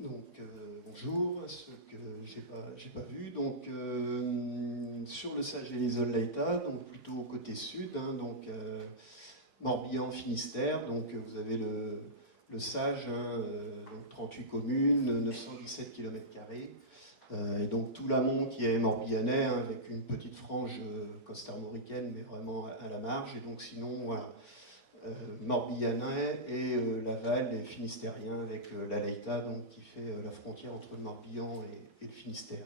Donc bonjour à ceux que j'ai pas vu. Donc sur le Sage et les Olleïta, donc plutôt côté sud, hein, donc Morbihan, Finistère. Donc vous avez le Sage, hein, donc 38 communes, 917 km². Et donc tout l'amont qui est morbihanais, hein, avec une petite frange costarmoricaine, mais vraiment à la marge. Et donc sinon, voilà, morbihanais et l'aval est finistérien avec l'Aleïta, donc qui fait la frontière entre le Morbihan et le Finistère.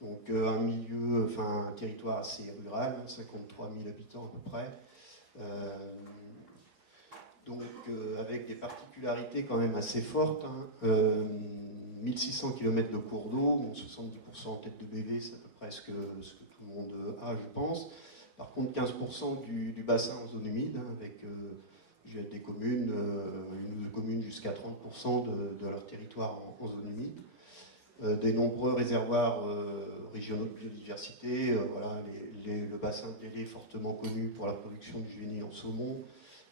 Donc un milieu, enfin un territoire assez rural, hein, 53 000 habitants à peu près. Euh, donc avec des particularités quand même assez fortes, hein. 1600 km de cours d'eau, donc 70% en tête de BV, c'est à peu près ce que tout le monde a, je pense. Par contre, 15% du bassin en zone humide, hein, avec des communes, une ou deux communes jusqu'à 30% de leur territoire en zone humide. Des nombreux réservoirs régionaux de biodiversité, voilà, le bassin de l'Élé est fortement connu pour la production du juvénile en saumon.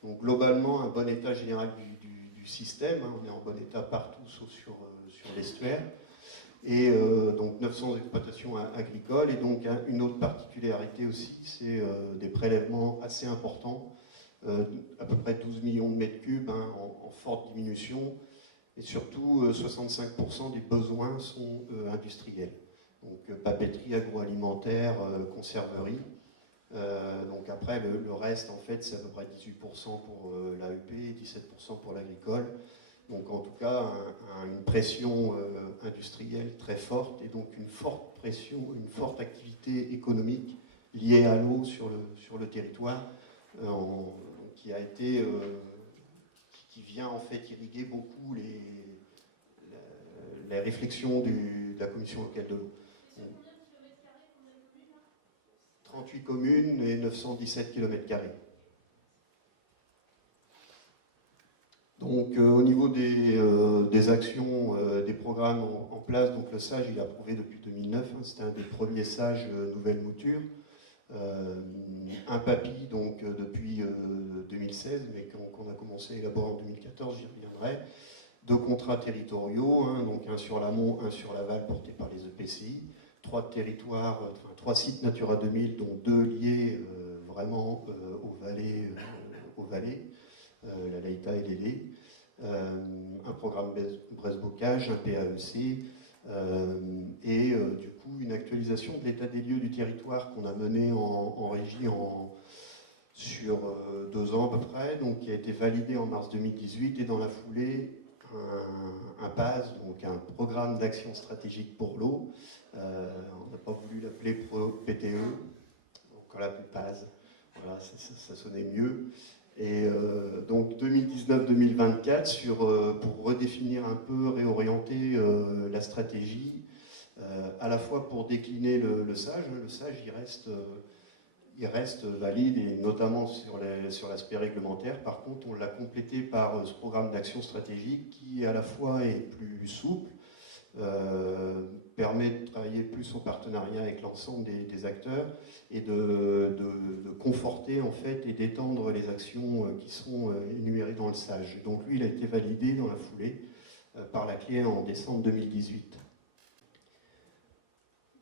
Donc globalement, un bon état général du système, hein, on est en bon état partout sauf sur l'estuaire. Et donc 900 exploitations agricoles. Et donc une autre particularité aussi, c'est des prélèvements assez importants, à peu près 12 millions de mètres cubes, hein, en forte diminution. Et surtout, 65% des besoins sont industriels. Donc papeterie, agroalimentaire, conserverie. Donc après, le reste, en fait, c'est à peu près 18% pour l'AEP et 17% pour l'agricole. Donc en tout cas, une pression industrielle très forte et donc une forte pression, une forte activité économique liée à l'eau sur le territoire, qui a été, qui vient en fait irriguer beaucoup les réflexions de la commission locale de l'eau. 38 communes et 917 km². Donc au niveau des actions, des programmes en place, donc le SAGE il est approuvé depuis 2009, hein, c'était un des premiers SAGE nouvelle mouture. Un PAPI donc depuis 2016, mais qu'on a commencé à élaborer en 2014, j'y reviendrai. Deux contrats territoriaux, hein, donc un sur l'amont, un sur l'aval, portés par les EPCI. Trois territoires, enfin, trois sites Natura 2000, dont deux liés vraiment aux vallées, la Leïta et l'Élé. Un programme Brest-Bocage, un PAEC, et du coup une actualisation de l'état des lieux du territoire qu'on a mené en régie sur 2 ans à peu près, donc qui a été validé en mars 2018, et dans la foulée un PAS, donc un programme d'action stratégique pour l'eau. On n'a pas voulu l'appeler PTE, donc on l'appelle PAS. Voilà, ça sonnait mieux. Et donc 2019-2024 pour redéfinir un peu, réorienter la stratégie, à la fois pour décliner le SAGE. Le SAGE il reste valide, et notamment sur l'aspect réglementaire. Par contre, on l'a complété par ce programme d'action stratégique qui à la fois est plus souple, permet de travailler plus en partenariat avec l'ensemble des acteurs et de conforter en fait et d'étendre les actions qui sont énumérées dans le SAGE. Donc lui, il a été validé dans la foulée par la CLE en décembre 2018.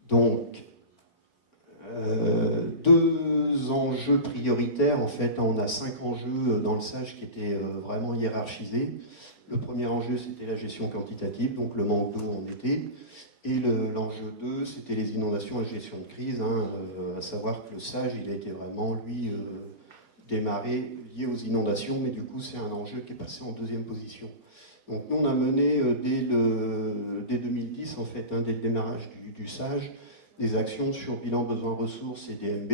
Donc, deux enjeux prioritaires, en fait, on a 5 enjeux dans le SAGE qui étaient vraiment hiérarchisés. Le premier enjeu, c'était la gestion quantitative, donc le manque d'eau en été. Et l'enjeu 2, c'était les inondations et la gestion de crise, hein, à savoir que le SAGE, il a été vraiment, lui, démarré lié aux inondations, mais du coup, c'est un enjeu qui est passé en deuxième position. Donc nous, on a mené dès 2010, en fait, hein, dès le démarrage du SAGE, des actions sur bilan besoins ressources et DMB.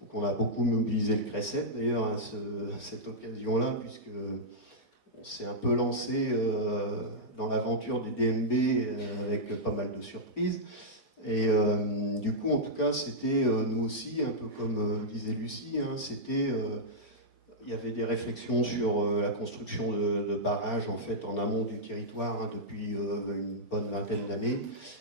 Donc on a beaucoup mobilisé le CRECET d'ailleurs à cette occasion-là, puisque on s'est un peu lancé dans l'aventure des DMB avec pas mal de surprises. Et du coup, en tout cas, c'était nous aussi, un peu comme disait Lucie, hein, il y avait des réflexions sur la construction de barrages en fait en amont du territoire, hein, depuis une bonne vingtaine d'années.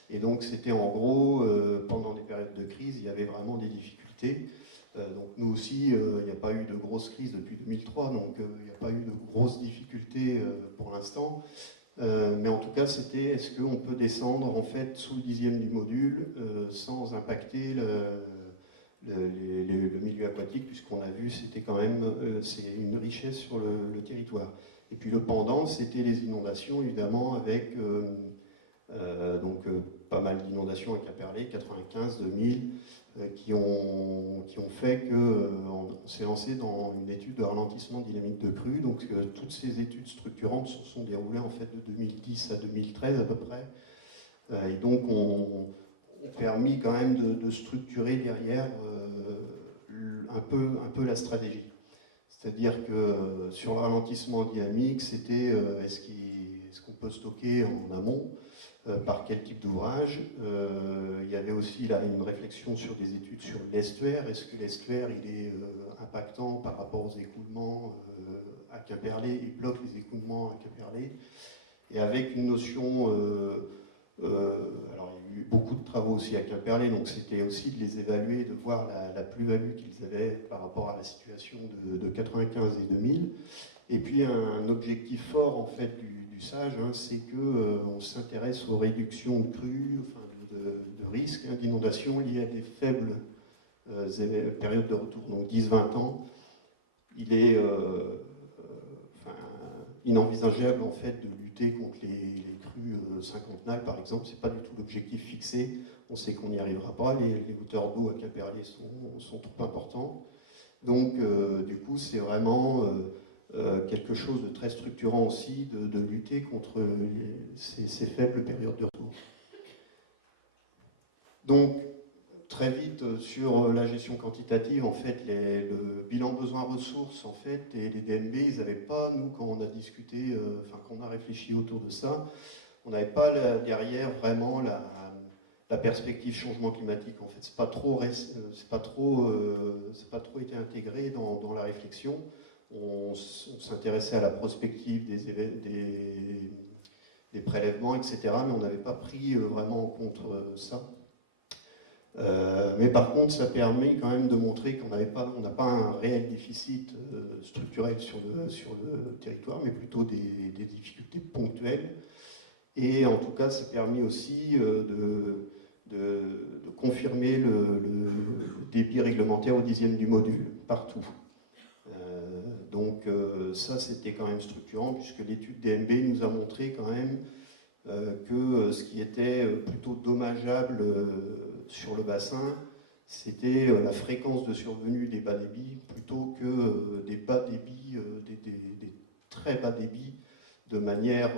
Et donc c'était en gros, pendant des périodes de crise, il y avait vraiment des difficultés. Donc nous aussi, il n'y a pas eu de grosse crise depuis 2003, donc il n'y a pas eu de grosses difficultés pour l'instant. Mais en tout cas, c'était est-ce qu'on peut descendre en fait sous le 10e du module sans impacter le milieu aquatique, puisqu'on a vu c'était quand même c'est une richesse sur le territoire. Et puis le pendant, c'était les inondations, évidemment, avec pas mal d'inondations à Quimperlé, 95, 2000, qui ont fait qu'on s'est lancé dans une étude de ralentissement dynamique de crue. Donc toutes ces études structurantes se sont déroulées en fait de 2010 à 2013 à peu près. Et donc ont permis quand même de structurer derrière un peu la stratégie. C'est-à-dire que sur le ralentissement dynamique, c'était est-ce qu'on peut stocker en amont, par quel type d'ouvrage. Il y avait aussi là une réflexion sur des études sur l'estuaire. Est-ce que l'estuaire il est impactant par rapport aux écoulements à Quimperlé, il bloque les écoulements à Quimperlé, et avec une notion alors il y a eu beaucoup de travaux aussi à Quimperlé, donc c'était aussi de les évaluer, de voir la plus-value qu'ils avaient par rapport à la situation de 95 et 2000. Et puis un objectif fort en fait du SAGE, c'est qu'on s'intéresse aux réductions de crues, enfin de risques d'inondation liés à des faibles périodes de retour, donc 10-20 ans. Il est inenvisageable en fait de lutter contre les crues cinquantennales par exemple, c'est pas du tout l'objectif fixé, on sait qu'on n'y arrivera pas, les hauteurs d'eau à Quimperlé sont trop importantes, donc du coup c'est vraiment quelque chose de très structurant aussi de lutter contre ces faibles périodes de retour. Donc très vite sur la gestion quantitative, en fait, le bilan besoin ressources, en fait, et les DNB, ils n'avaient pas, nous, quand on a discuté, quand on a réfléchi autour de ça, on n'avait pas derrière vraiment la perspective changement climatique. En fait, c'est pas trop été intégré dans la réflexion. On s'intéressait à la prospective des prélèvements, etc., mais on n'avait pas pris vraiment en compte ça. Mais par contre, ça permet quand même de montrer qu'on n'a pas un réel déficit structurel sur le territoire, mais plutôt des difficultés ponctuelles. Et en tout cas, ça a permis aussi de confirmer le débit réglementaire au 10e du module, partout. Donc ça, c'était quand même structurant, puisque l'étude DNB nous a montré quand même que ce qui était plutôt dommageable sur le bassin, c'était la fréquence de survenue des bas débits plutôt que des bas débits, des très bas débits de manière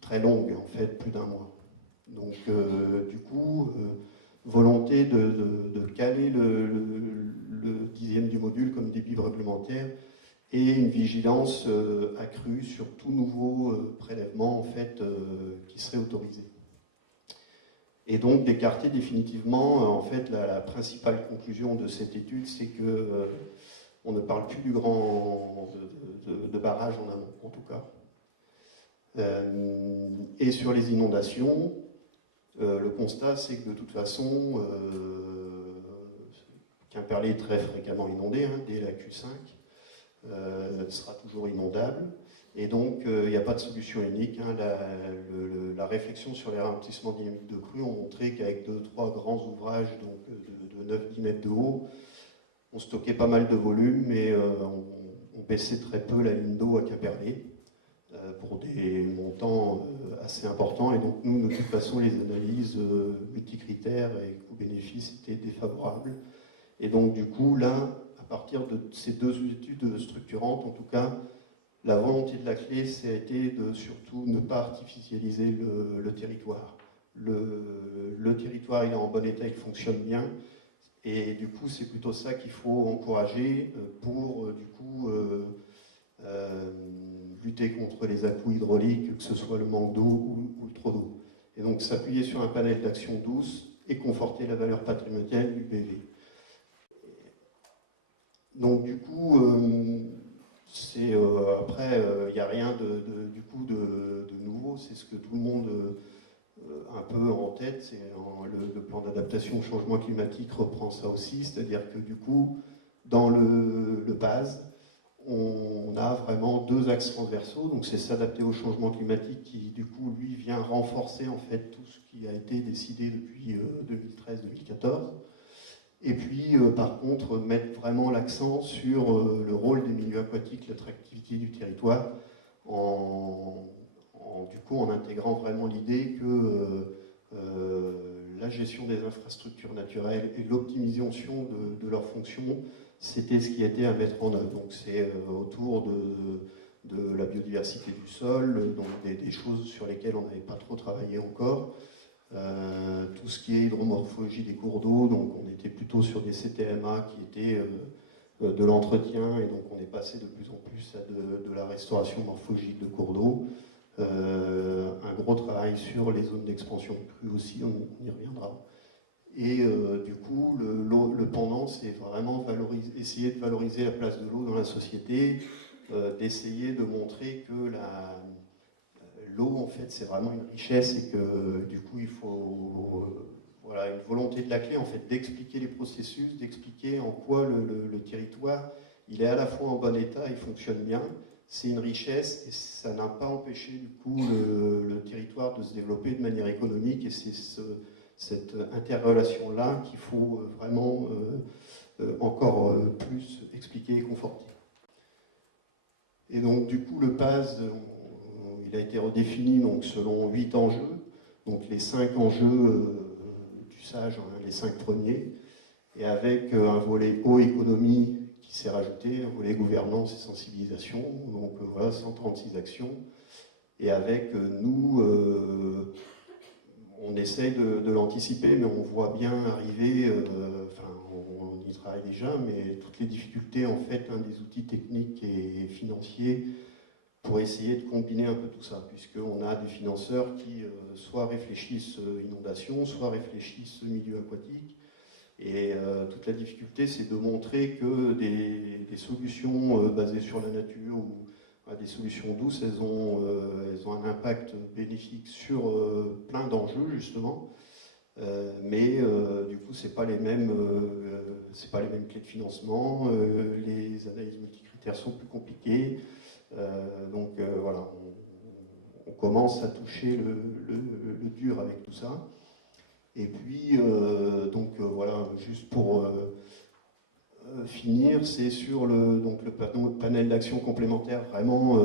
très longue, en fait, plus d'un mois. Donc, du coup, volonté de caler le 10e du module comme débit réglementaire et une vigilance accrue sur tout nouveau prélèvement en fait, qui serait autorisé. Et donc d'écarter définitivement, en fait, la principale conclusion de cette étude, c'est que on ne parle plus de barrage en amont, en tout cas. Et sur les inondations, le constat, c'est que de toute façon, Quimperlé est très fréquemment inondé, dès la Q5. Sera toujours inondable. Et donc, il n'y a pas de solution unique. La réflexion sur les ralentissements dynamiques de crue ont montré qu'avec 2-3 grands ouvrages donc de 9-10 mètres de haut, on stockait pas mal de volume, mais on baissait très peu la ligne d'eau à Quimperlé pour des montants assez importants. Et donc, nous, de toute façon, les analyses multicritères et coûts-bénéfices étaient défavorables. Et donc, du coup, là, à partir de ces deux études structurantes, en tout cas, la volonté de la clé, ça a été de surtout ne pas artificialiser le territoire. Le territoire, il est en bon état, il fonctionne bien, et du coup, c'est plutôt ça qu'il faut encourager pour, du coup, lutter contre les à-coups hydrauliques, que ce soit le manque d'eau ou le trop d'eau. Et donc, s'appuyer sur un panel d'action douce et conforter la valeur patrimoniale du PV. Donc du coup, après, il n'y a rien de nouveau, c'est ce que tout le monde un peu en tête, le plan d'adaptation au changement climatique reprend ça aussi, c'est-à-dire que du coup, dans le PAS, on a vraiment deux axes transversaux, donc c'est s'adapter au changement climatique qui, du coup, lui, vient renforcer en fait tout ce qui a été décidé depuis 2013-2014. Et puis, par contre, mettre vraiment l'accent sur le rôle des milieux aquatiques, l'attractivité du territoire, du coup, en intégrant vraiment l'idée que la gestion des infrastructures naturelles et l'optimisation de leurs fonctions, c'était ce qui était à mettre en œuvre. Donc c'est autour de la biodiversité du sol, donc des choses sur lesquelles on n'avait pas trop travaillé encore. Tout ce qui est hydromorphologie des cours d'eau, donc on était plutôt sur des CTMA qui étaient de l'entretien, et donc on est passé de plus en plus à de la restauration morphologique de cours d'eau. Un gros travail sur les zones d'expansion de crues aussi, on y reviendra. Et du coup, le pendant, c'est vraiment essayer de valoriser la place de l'eau dans la société, d'essayer de montrer que l'eau, en fait, c'est vraiment une richesse et que du coup, il faut voilà, une volonté de la clé, en fait, d'expliquer les processus, d'expliquer en quoi le territoire, il est à la fois en bon état, il fonctionne bien, c'est une richesse et ça n'a pas empêché du coup le territoire de se développer de manière économique, et c'est cette interrelation-là qu'il faut vraiment encore plus expliquer et conforter. Et donc du coup le PAS, il a été redéfini donc, selon 8 enjeux, donc les 5 enjeux du SAGE, hein, les 5 premiers, et avec un volet eau économie qui s'est rajouté, un volet gouvernance et sensibilisation, donc voilà, 136 actions, et avec nous, on essaye de l'anticiper, mais on voit bien arriver, enfin on y travaille déjà, mais toutes les difficultés en fait, des outils techniques et financiers pour essayer de combiner un peu tout ça, puisqu'on a des financeurs qui soit réfléchissent inondation, soit réfléchissent milieu aquatique, et toute la difficulté c'est de montrer que des solutions basées sur la nature ou des solutions douces, elles ont un impact bénéfique sur plein d'enjeux justement, mais du coup c'est pas les mêmes clés de financement, les analyses multicritères sont plus compliquées, donc voilà, on commence à toucher le dur avec tout ça. Et puis donc voilà, juste pour finir, c'est sur le panel d'actions complémentaires vraiment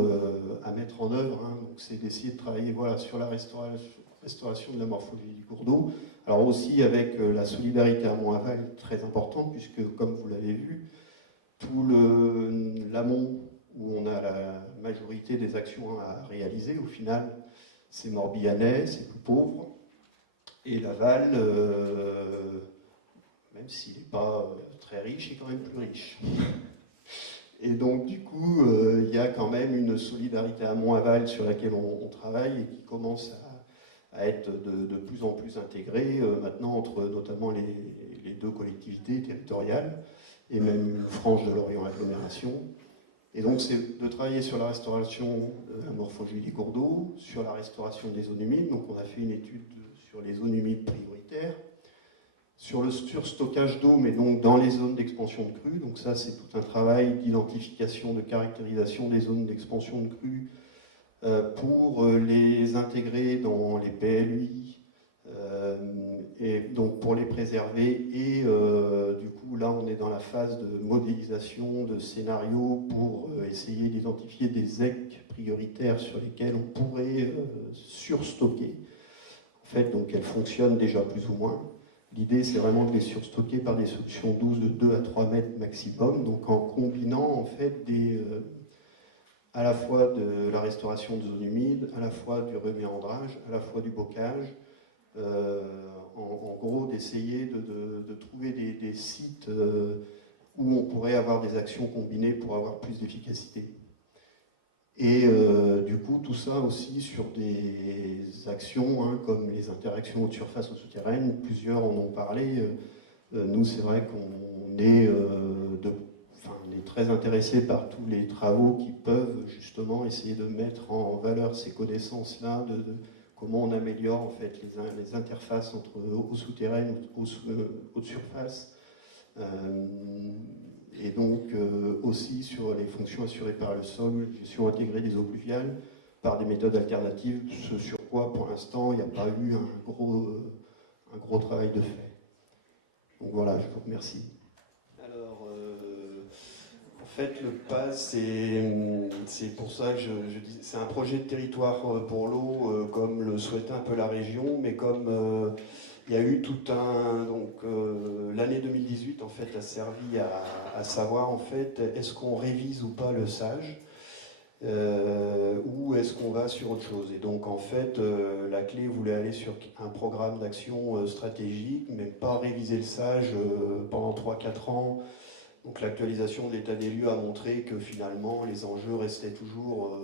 à mettre en œuvre, hein. Donc c'est d'essayer de travailler voilà, sur la restauration de la morphologie du cours d'eau. Alors aussi avec la solidarité amont-aval très importante, puisque comme vous l'avez vu, tout l'amont où on a la majorité des actions à réaliser, au final, c'est Morbihanais, c'est plus pauvre, et l'aval, même s'il n'est pas très riche, est quand même plus riche. Et donc, du coup, il y a quand même une solidarité amont-aval sur laquelle on travaille et qui commence à être de plus en plus intégrée maintenant entre notamment les deux collectivités territoriales et même une frange de l'Orient agglomération. Et donc, c'est de travailler sur la restauration de la morphologie des cours d'eau, sur la restauration des zones humides. Donc, on a fait une étude sur les zones humides prioritaires, sur le surstockage d'eau, mais donc dans les zones d'expansion de crues. Donc ça, c'est tout un travail d'identification, de caractérisation des zones d'expansion de crues pour les intégrer dans les PLUI, et donc pour les préserver. Et du coup, là, on est dans la phase de modélisation, de scénarios pour essayer d'identifier des ZEC prioritaires sur lesquels on pourrait surstocker. En fait, donc elles fonctionnent déjà plus ou moins. L'idée, c'est vraiment de les surstocker par des solutions douces de 2 à 3 mètres maximum, donc en combinant en fait à la fois de la restauration de zones humides, à la fois du reméandrage, à la fois du bocage, en gros d'essayer de trouver des sites où on pourrait avoir des actions combinées pour avoir plus d'efficacité. Et du coup, tout ça aussi sur des actions hein, comme les interactions haute surface ou souterraines, plusieurs en ont parlé. Nous, c'est vrai qu'on est, on est très intéressés par tous les travaux qui peuvent justement essayer de mettre en valeur ces connaissances-là, de comment on améliore en fait les interfaces entre eau souterraine et haute surface. et donc aussi sur les fonctions assurées par le sol, gestion intégrée des eaux pluviales, par des méthodes alternatives, ce sur quoi pour l'instant il n'y a pas eu un gros travail de fait. Donc voilà, je vous remercie. Alors, en fait, le PAS, c'est pour ça que je dis, c'est un projet de territoire pour l'eau, comme le souhaitait un peu la région, mais comme il y a eu tout un... Donc, l'année 2018, en fait, a servi à savoir, en fait, est-ce qu'on révise ou pas le SAGE, ou est-ce qu'on va sur autre chose. Et donc, en fait, la clé voulait aller sur un programme d'action stratégique, mais pas réviser le SAGE pendant 3-4 ans. Donc, l'actualisation de l'état des lieux a montré que finalement, les enjeux restaient toujours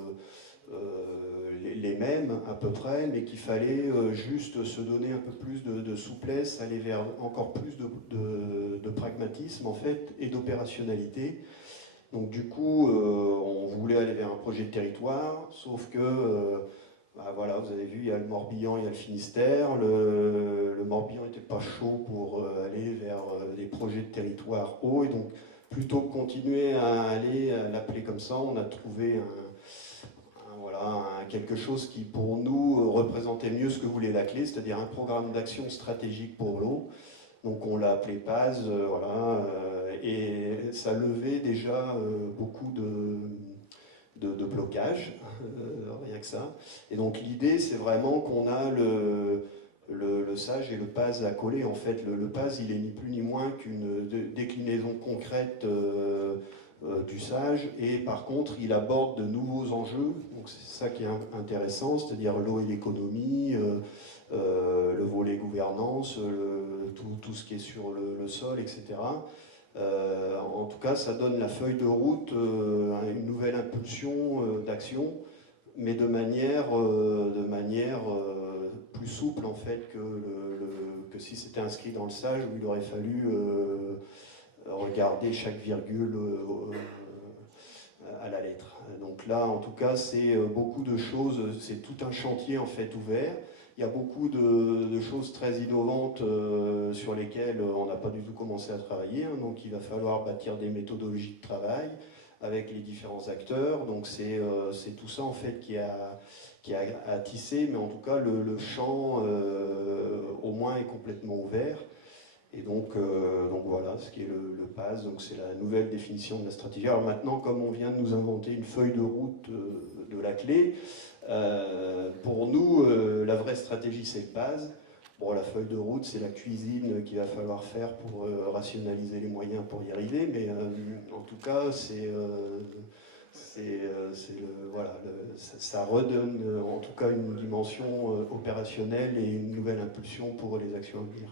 les mêmes à peu près, mais qu'il fallait juste se donner un peu plus de souplesse, aller vers encore plus de pragmatisme en fait et d'opérationnalité. Donc du coup, on voulait aller vers un projet de territoire, sauf que bah, voilà, vous avez vu, il y a le Morbihan, il y a le Finistère. Le Morbihan n'était pas chaud pour aller vers des projets de territoire haut, et donc plutôt que continuer à aller à l'appeler comme ça, on a trouvé quelque chose qui pour nous représentait mieux ce que voulait la clé, c'est-à-dire un programme d'action stratégique pour l'eau. Donc on l'a appelé PAS, et ça levait déjà beaucoup de blocages, rien que ça. Et donc l'idée, c'est vraiment qu'on a le SAGE et le PAS à coller. En fait, le PAS, il est ni plus ni moins qu'une déclinaison concrète du SAGE, et par contre, il aborde de nouveaux enjeux. Donc c'est ça qui est intéressant, c'est-à-dire l'eau et l'économie, le volet gouvernance, tout ce qui est sur le sol, etc. En tout cas, ça donne la feuille de route, une nouvelle impulsion d'action, mais de manière plus souple en fait que si c'était inscrit dans le SAGE, où il aurait fallu regarder chaque virgule à la lettre. Donc là, en tout cas, c'est beaucoup de choses, c'est tout un chantier en fait ouvert. Il y a beaucoup de choses très innovantes sur lesquelles on n'a pas du tout commencé à travailler, hein, donc il va falloir bâtir des méthodologies de travail avec les différents acteurs. Donc c'est tout ça en fait qui a à tisser, mais en tout cas le champ au moins est complètement ouvert. Et donc voilà ce qui est le PAS, donc c'est la nouvelle définition de la stratégie. Alors maintenant, comme on vient de nous inventer une feuille de route de la clé, pour nous, la vraie stratégie c'est le PAS. Bon, la feuille de route, c'est la cuisine qu'il va falloir faire pour rationaliser les moyens pour y arriver, mais en tout cas, voilà, ça redonne en tout cas une dimension opérationnelle et une nouvelle impulsion pour les actions à venir.